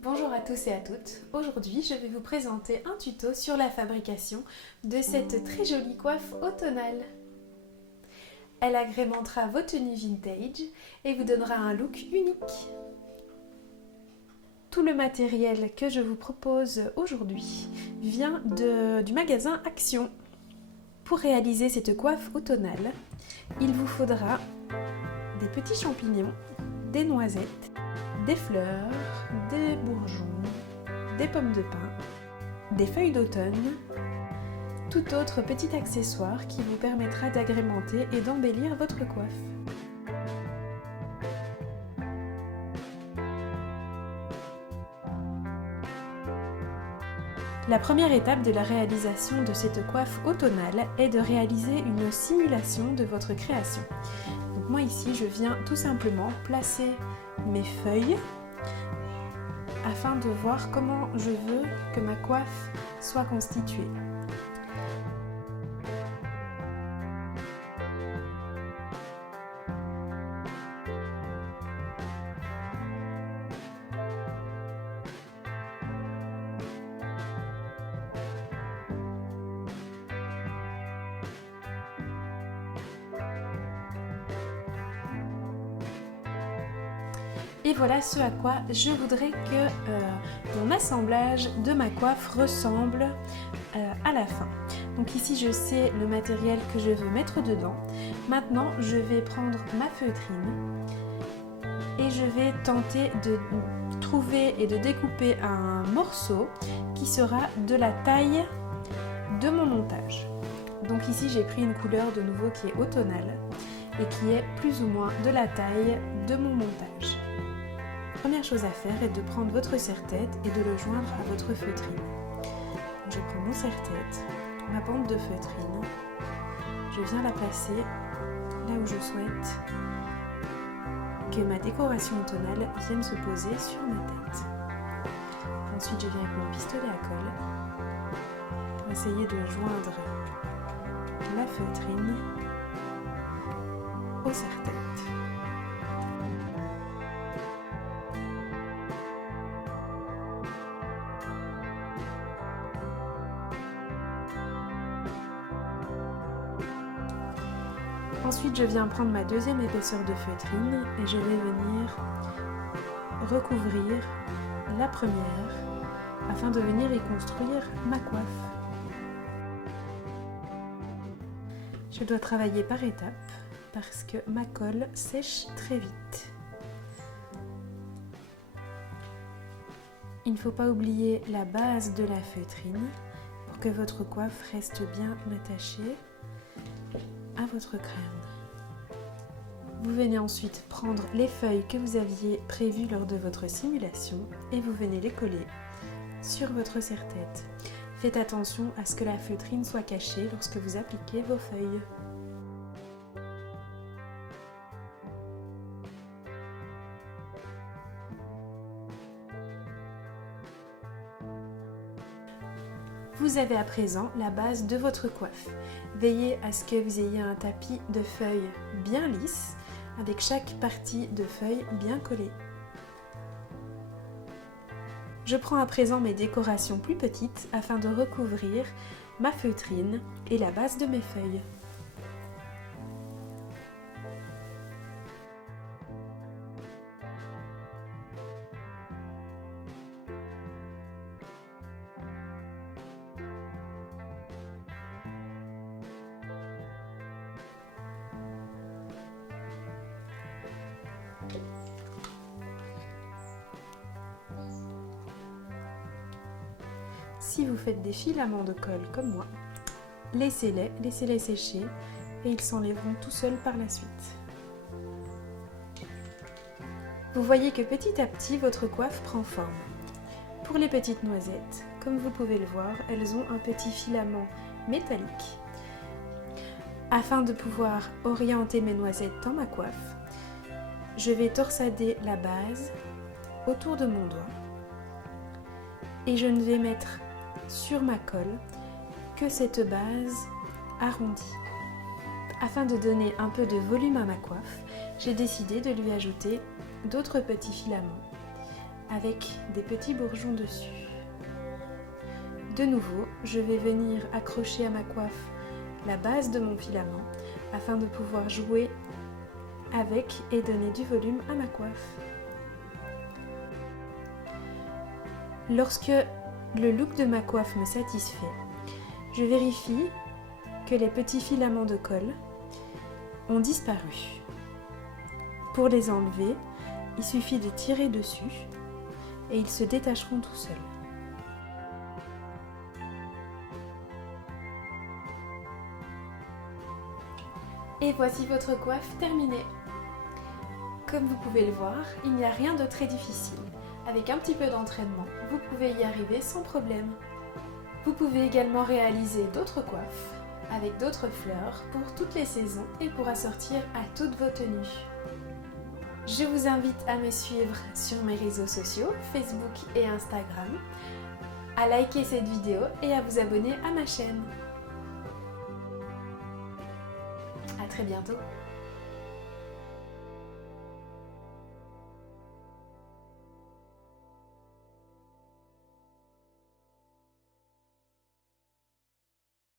Bonjour à tous et à toutes. Aujourd'hui, je vais vous présenter un tuto sur la fabrication de cette très jolie coiffe automnale. Elle agrémentera vos tenues vintage et vous donnera un look unique. Tout le matériel que je vous propose aujourd'hui vient du magasin Action. Pour réaliser cette coiffe automnale, il vous faudra des petits champignons, des noisettes, des fleurs, des bourgeons, des pommes de pin, des feuilles d'automne, tout autre petit accessoire qui vous permettra d'agrémenter et d'embellir votre coiffe. La première étape de la réalisation de cette coiffe automnale est de réaliser une simulation de votre création. Donc moi ici, je viens tout simplement placer mes feuilles afin de voir comment je veux que ma coiffe soit constituée. Et voilà ce à quoi je voudrais que mon assemblage de ma coiffe ressemble à la fin. Donc ici je sais le matériel que je veux mettre dedans. Maintenant je vais prendre ma feutrine et je vais tenter de trouver et de découper un morceau qui sera de la taille de mon montage. Donc ici j'ai pris une couleur de nouveau qui est automnale et qui est plus ou moins de la taille de mon montage. Première chose à faire est de prendre votre serre-tête et de le joindre à votre feutrine. Je prends mon serre-tête, ma bande de feutrine, je viens la placer là où je souhaite que ma décoration automnale vienne se poser sur ma tête. Ensuite, je viens avec mon pistolet à colle pour essayer de joindre la feutrine au serre-tête. Ensuite, je viens prendre ma deuxième épaisseur de feutrine et je vais venir recouvrir la première afin de venir y construire ma coiffe. Je dois travailler par étapes parce que ma colle sèche très vite. Il ne faut pas oublier la base de la feutrine pour que votre coiffe reste bien attachée à votre crâne. Vous venez ensuite prendre les feuilles que vous aviez prévues lors de votre simulation et vous venez les coller sur votre serre-tête. Faites attention à ce que la feutrine soit cachée lorsque vous appliquez vos feuilles. Vous avez à présent la base de votre coiffe. Veillez à ce que vous ayez un tapis de feuilles bien lisse, avec chaque partie de feuille bien collée. Je prends à présent mes décorations plus petites afin de recouvrir ma feutrine et la base de mes feuilles. Si vous faites des filaments de colle comme moi, laissez-les sécher et ils s'enlèveront tout seuls par la suite. Vous voyez que petit à petit, votre coiffe prend forme. Pour les petites noisettes, comme vous pouvez le voir, elles ont un petit filament métallique. Afin de pouvoir orienter mes noisettes dans ma coiffe, je vais torsader la base autour de mon doigt et je ne vais mettre sur ma colle que cette base arrondie. Afin de donner un peu de volume à ma coiffe, j'ai décidé de lui ajouter d'autres petits filaments avec des petits bourgeons dessus. De nouveau, je vais venir accrocher à ma coiffe la base de mon filament afin de pouvoir jouer avec et donner du volume à ma coiffe. Lorsque le look de ma coiffe me satisfait, je vérifie que les petits filaments de colle ont disparu. Pour les enlever, il suffit de tirer dessus et ils se détacheront tout seuls. Et voici votre coiffe terminée. Comme vous pouvez le voir, il n'y a rien de très difficile. Avec un petit peu d'entraînement, vous pouvez y arriver sans problème. Vous pouvez également réaliser d'autres coiffes avec d'autres fleurs pour toutes les saisons et pour assortir à toutes vos tenues. Je vous invite à me suivre sur mes réseaux sociaux, Facebook et Instagram, à liker cette vidéo et à vous abonner à ma chaîne. À très bientôt.